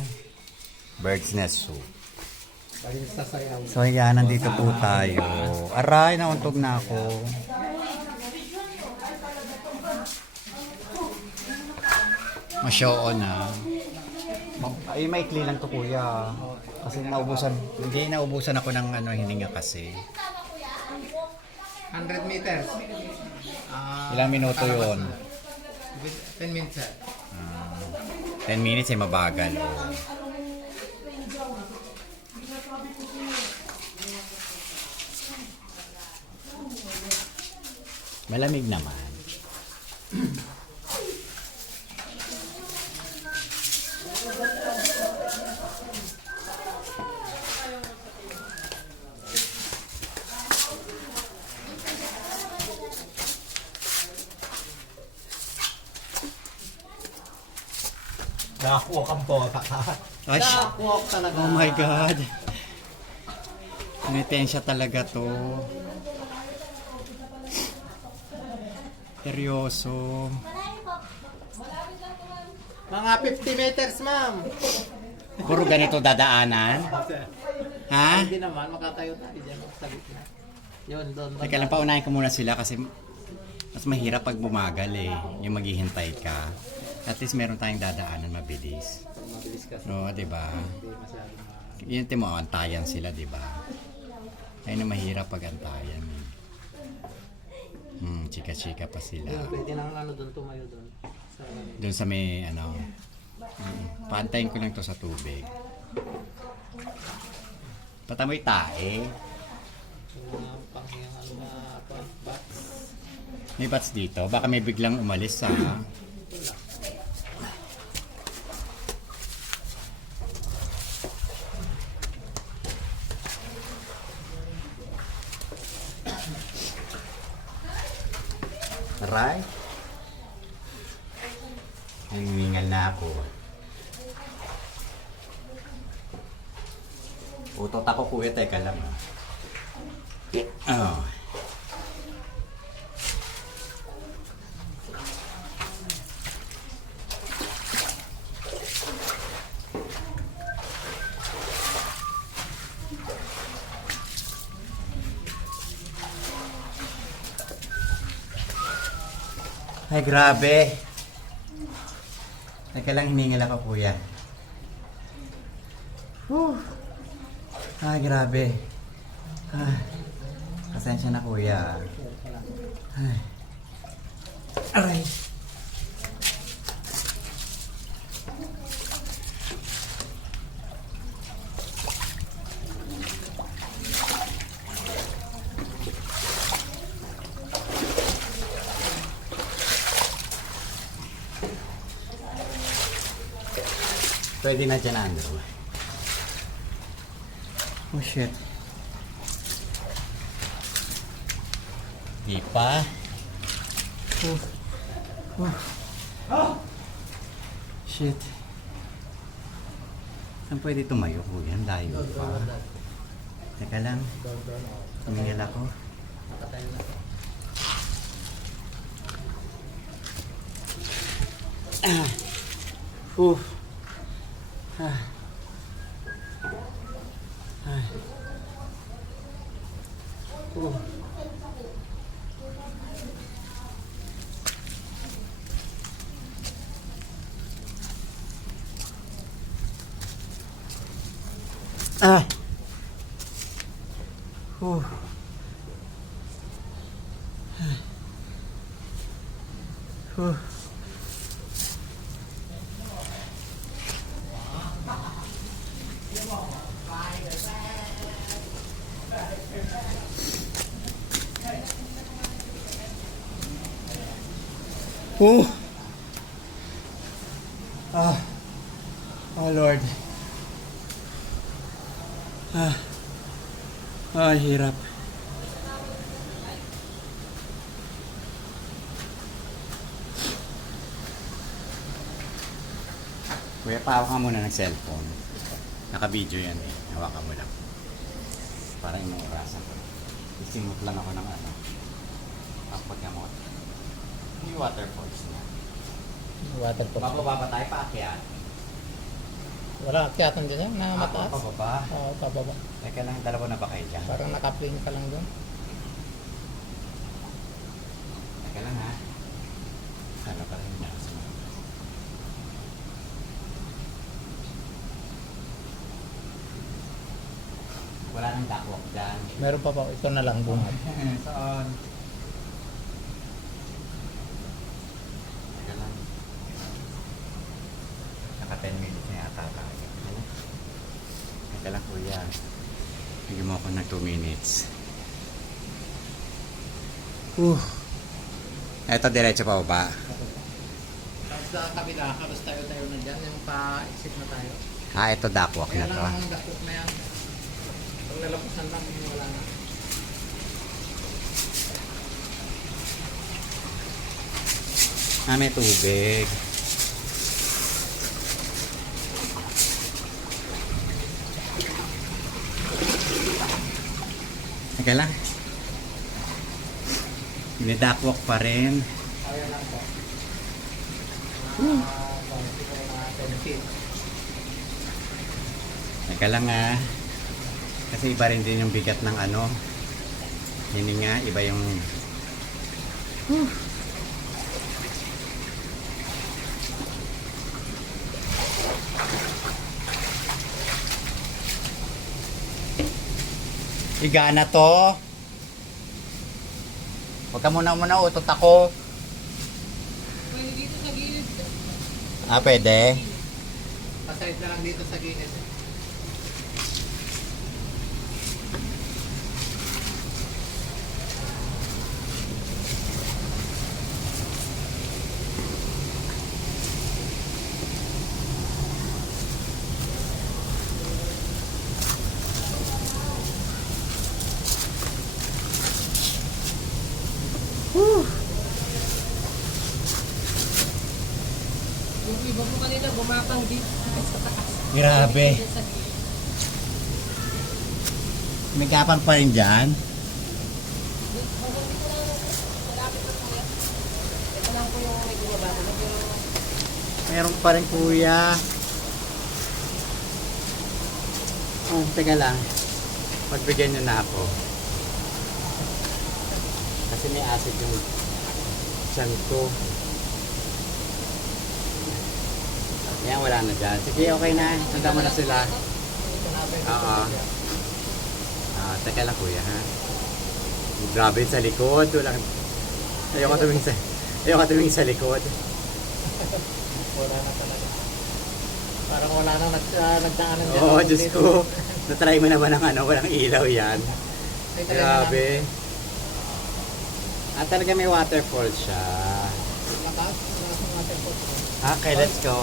yan. Bird's nest soup. Dahil sa sayaw. So yan, nandito po tayo. Aray, nauntog na ako. Masyo na. Ay, maikli lang to kuya. Kasi naubusan ako ng hininga kasi. 100 meters. Ilang minuto yun? 10 minutes. 10 minutes ay mabagal. Oh. Malamig naman. Nakakuha kang bota ka. Gosh. Nakakuha talaga. Oh my God. Tinitensya talaga to. Seryoso. Mga 50 meters, ma'am. Puro ganito dadaanan? Ha? Hindi naman, makatayo tayo dyan sa gitna. Yun, doon. Teka lang, paunahin ko muna sila kasi mas mahirap pag bumagal eh. Yung maghihintay ka. At least meron tayong dadaanan mabilis. Mabilis kasi. Oo, diba? Hindi masyadong Yun timo, antayan sila, diba? Ayun ang mahirap pag antayan. Chika-chika pa sila. Yun, pwede nang doon, tumayo doon. Sa Doon sa may paantayin ko lang to sa tubig. Patamoy tae. mga panghingang bats. May bats dito. Baka may biglang umalis sa... Aray. Nangingal na ako. Utot ako kuya, teka lang. Oh. Ay, grabe. Teka lang, hiningal ako, kuya. Ay, grabe. Pasensya na, kuya. Ay. Aray. Pwede na dyan, Andrew. Oh, shit. Di pa. Shit. Saan pwede tumayo ko yan? Layo pa. Teka lang. Tumingil ako. Oh Lord. Hirap. Kuya, pahawak ka muna ng cellphone. Naka-video yan eh. Hawakan mo lang. Para yung mga orasan ko. Isimot lang ako ng ang paggamot. Yung waterfalls na. Waterfall. Mababa tayo paakyat. Wala, akyatan din yan na Ah, mataas. pababa. Oo, pababa. Teka lang, dalawa na ba kayo dyan? Parang naka-plane ka lang doon. Teka lang ha. Ano pa rin niya? Wala nang dakwak dyan. Meron pa po, ito na lang bungad. Saan? Teka lang. Naka 10 minutes na yata tayo. Teka lang kuya. Bigyan mo ako ng 2 minutes. Ito diretso pa ba? Tapos sa kabila, kapos tayo na dyan, yung pa-exit na tayo. Ah, ito dakwak Kaya na to. lang ang dakot na yan. Pag nalapasan lang, wala na. Ah, may tubig. Teka lang. Dinidakwak pa rin. Kaya lang po. Siguro mga 10 feet. Teka lang ah. Kasi iba rin din yung bigat ng ano. Hininga, iba yung... Higa na to. Huwag ka muna utot ako. Pwede dito sa gilid. Ah, pwede. Pasahit na lang dito sa gilid. Yung iba po kanina gumapang dito sa taas. Grabe. Sa gilid. May gapang pa rin dyan. Hanggang dito lang. Malapit na kuya. Ito lang po yung may bumaba. Meron pa rin kuya. Oh, teka lang. Magbigyan niyo na ako. Kasi may acid yung tiyan ko. Yan, wala na dyan. Sige, okay na. Sanda mo na sila. Oo. Ah, teka lang kuya ha. Grabe sa likod. Walang... Ayoko tumingin sa likod. Wala na talaga. Parang wala nang nagdaanan dyan. Oo, Diyos ko. Natry mo naman ang ano, walang ilaw yan. Ay, talaga Grabe. Ah, talaga may waterfall siya. Mataas. Mataas ng waterfall. Okay, let's go.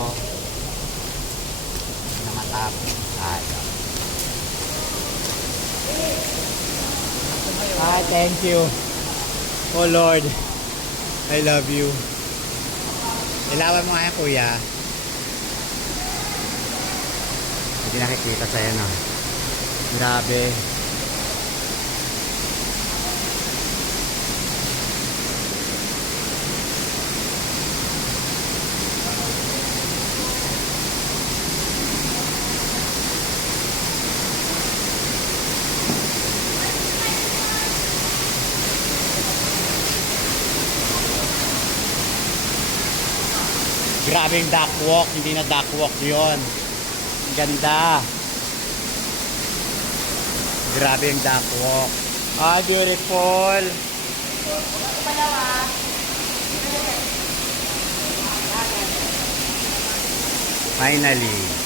Namatapos tayo. Ah, thank you. Oh Lord, I love you. Ilawan mo nga yan, kuya. Hindi nakikita sa'yo, no? Grabe. Grabing duck walk, hindi na duck walk yun. Ganda. Grabe yung duck walk. Ah, beautiful. Finally.